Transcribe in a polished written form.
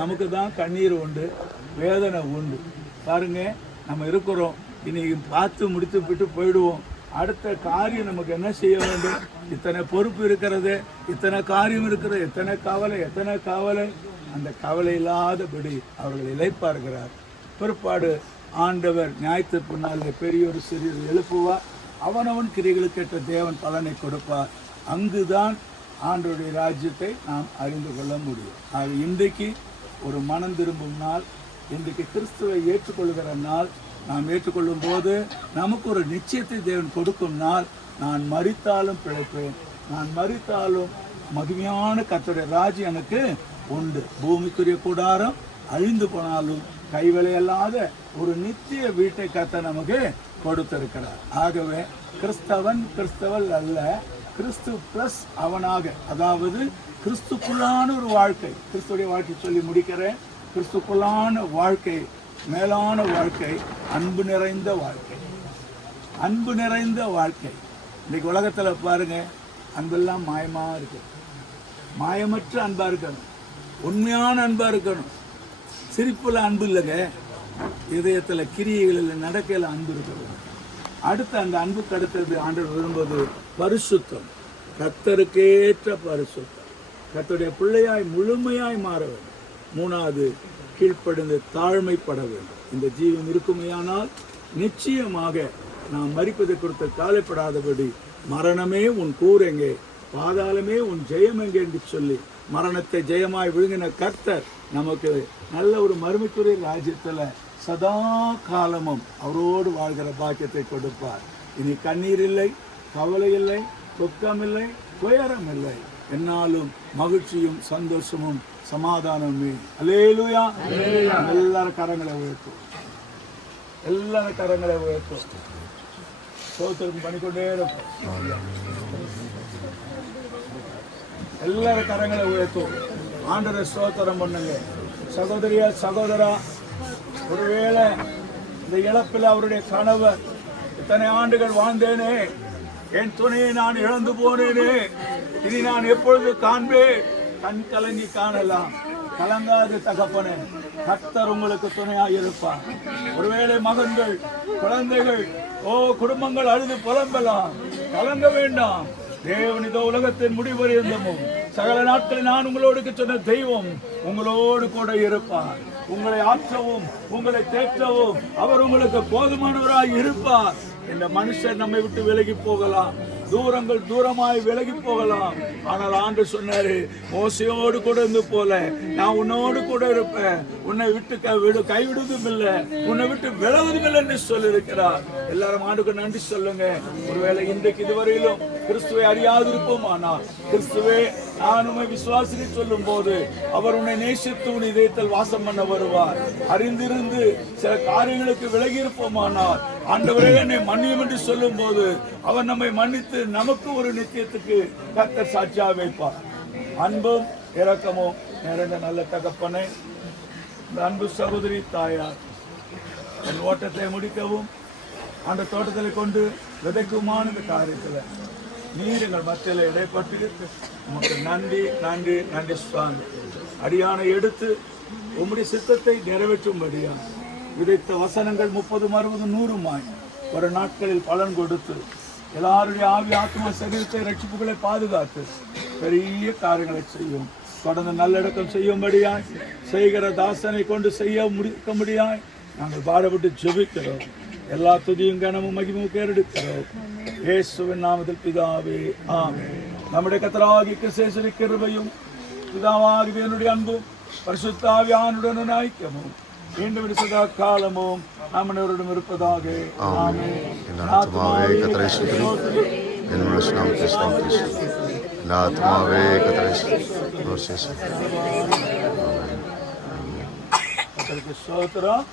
நமக்கு தான் கண்ணீர் உண்டு, வேதனை உண்டு. பாருங்க, நம்ம இருக்கிறோம், இன்னைக்கு பார்த்து முடித்து விட்டு போயிடுவோம். அடுத்த காரியம் நமக்கு என்ன செய்ய வேண்டும்? இத்தனை பொறுப்பு இருக்கிறது, இத்தனை காரியம் இருக்கிறது, எத்தனை கவலை. அந்த கவலை இல்லாதபடி அவர்கள் இளைப்பாருகிறார். பிற்பாடு ஆண்டவர் நியாயத்திற்கு நாளில் பெரியோர் சிறியோர் எழுப்புவார். அவனவன் கிரிகளுக்கு ஏற்ற தேவன் பலனை கொடுப்பார். அங்குதான் ஆண்டவருடைய ராஜ்யத்தை நாம் அறிந்து கொள்ள முடியும். ஆக இன்றைக்கு ஒரு மனம் திரும்பும் நாள், இன்றைக்கு கிறிஸ்துவை ஏற்றுக்கொள்கிற நாள். நாம் ஏற்றுக்கொள்ளும் போது நமக்கு ஒரு நிச்சயத்தை தேவன் கொடுக்கும் நாள். நான் மரித்தாலும் பிழைப்பேன், நான் மரித்தாலும் மகிமையான கர்த்தருடைய ராஜ்யம் எனக்கு உண்டு. பூமிக்குரிய கூடாரம் அழிந்து போனாலும் கைவிலையல்லாத ஒரு நித்திய வீட்டை கர்த்தர் நமக்கு கொடுத்திருக்கிறார். ஆகவே கிறிஸ்தவள் அல்ல, கிறிஸ்து பிளஸ் அவனாக, அதாவது கிறிஸ்துக்குள்ளான ஒரு வாழ்க்கை. கிறிஸ்துடைய வாழ்க்கை சொல்லி முடிக்கிறேன். கிறிஸ்துக்குள்ளான வாழ்க்கை, மேலான வாழ்க்கை, அன்பு நிறைந்த வாழ்க்கை. அன்பு நிறைந்த வாழ்க்கை. இன்னைக்கு உலகத்தில் பாருங்க, அன்பெல்லாம் மாயமாக இருக்கு. மாயமற்ற அன்பா இருக்கணும், உண்மையான அன்பா இருக்கணும். சிரிப்புல அன்பு இல்லைங்க, இதயத்தில் கிரியைகளில் நடக்கையில் அன்பு இருக்கணும். அடுத்து அந்த அன்புக்கு அடுத்தது ஆண்டவர் விரும்புவது பரிசுத்தம், கர்த்தருக்கேற்ற பரிசுத்தம். கர்த்தருடைய பிள்ளையாய் முழுமையாய் மாற வேண்டும். மூணாவது, கீழ்ப்படிந்து தாழ்மைப்பட வேண்டும். இந்த ஜீவன் இருக்குமையானால் நிச்சயமாக நாம் மரிப்பதை குறித்து கவலைப்படாதபடி, மரணமே உன் கூர் எங்கே, பாதாளமே உன் ஜெயம் எங்கே என்று சொல்லி மரணத்தை ஜெயமாய் விழுங்கின கர்த்தர் நமக்கு நல்ல ஒரு மறுமைக்குரிய ராஜ்யத்தில் சதா காலமும் அவரோடு வாழ்கிற பாக்கியத்தை கொடுப்பார். இனி கண்ணீர் இல்லை, கவலை இல்லை, துக்கம் இல்லை, துயரம் இல்லை. என்னாலும் மகிழ்ச்சியும் சந்தோஷமும் சமாதானமே. அல்லேலூயா. எல்லாரும் கரங்களை உயர்த்தும், எல்லாரும் கரங்களை உயர்த்தும். சோத்திரம் பண்ணிக்கொண்டே இருப்போம். எல்லாரும் கரங்களை உயர்த்தும். ஆண்டவரை ஸ்தோத்திரம் பண்ணுங்க. சகோதரியா, சகோதரா, ஒருவேளை இந்த இழப்பில் அவருடைய கணவர், இத்தனை ஆண்டுகள் வாழ்ந்தேனே, என் துணையை நான் இழந்து போனேனே, இனி நான் எப்பொழுது காண்பேன்? கண் கலங்கி காணலாம். கலங்காது தகப்பனே, கர்த்தர் உங்களுக்கு துணையாக இருப்பார். ஒருவேளை மகன்கள், குழந்தைகள், குடும்பங்கள் அழுது புலம்பலாம். கலங்க வேண்டாம். தேவன் இதோ உலகத்தின் முடிவறிந்தமும் சகல நாட்களில் நான் உங்களோடு சொன்ன தெய்வம் உங்களோடு கூட இருப்பார். உங்களை ஆற்றவும் உங்களை தேற்றவும் அவர் உங்களுக்கு போதுமானவராய் இருப்பார். இந்த மனுஷன் நம்மை விட்டு விலகி போகலாம், தூரங்கள் தூரமாய் விலகி போகலாம். ஆனால் ஆண்டவர் சொன்னாரு, மோசையோடு கூட இருந்து போல நான் உன்னோடு கூட இருப்பேன், உன்னை விட்டு கைவிடுவதும் இல்லை, உன்னை விட்டு விலகுவதும் இல்லை என்று சொல்லியிருக்கிறார். எல்லாரும் ஆண்டுக்கு நன்றி சொல்லுங்க. ஒருவேளை இன்றைக்கு இதுவரையிலும் கிறிஸ்துவை அறியாதிருப்போம், ஆனால் கிறிஸ்துவே நான் உண்மை விசுவாசிக்க சொல்லும் போது அவர் உன்னை நேசித்து உன் இதயத்தில் வாசம் பண்ண வருவார். அறிந்திருந்து சில காரியங்களுக்கு விலகி இருப்போமானால் ஆண்டவரே என்னை மன்னியும் என்று சொல்லும் போது அவர் நம்மை மன்னித்து நமக்கு ஒரு நிச்சயத்துக்கு கர்த்தர் சாட்சியாக வைப்பார். அன்பும் இரக்கமும் நிறைந்த நல்ல தகப்பனே, இந்த அன்பு சகோதரி தாயார் என் ஓட்டத்தை முடிக்கவும் அந்த தோட்டத்தில் கொண்டு விதைக்குமான இந்த காரியத்தில் நீர் எங்கள் மத்தியில் இடைப்பட்டு உமக்கு நன்றி நன்றி நன்றி சுவாமி. அடியானை எடுத்து உம்முடைய சித்தத்தை நிறைவேற்றும்படியாக விதைத்த வசனங்கள் 30, 60, 100 ஒரு நாட்களில் பலன் கொடுத்து எல்லாருடைய ஆவி ஆத்மா சரீரத்தை ரட்சிப்புகளை பாதுகாத்து பெரிய காரியங்களை செய்யும். தொடர்ந்து நல்லடக்கம் செய்யும்படியாய் செய்கிற தாசனை கொண்டு செய்ய முடிக்கும்படியாய் நாங்கள் பாடுபட்டு ஜெபிக்கிறோம். எல்லா துதியும் கனமும் மகிமும் கேரெடுக்கிறோம். இயேசுவின் நாமத்தில் பிதாவே, ஆமென். நம்முடைய கர்த்தராகிய கிறிஸ்து கிருபையும் பிதாவாகிய என்னுடைய அன்பும் பரிசுத்த ஆவியானவருடன் ஐக்கியமும் மீண்டும் சதா காலமும் நம்மளோரிடம் இருப்பதாக. ஆமென். ஆத்மாவே கர்த்தரை ஸ்தோத்திரி, என்னுடைய நாமத்தை ஸ்தோத்திரி. ஆத்மாவே கர்த்தரை ஸ்தோத்திரி. ஸ்தோத்திரம்.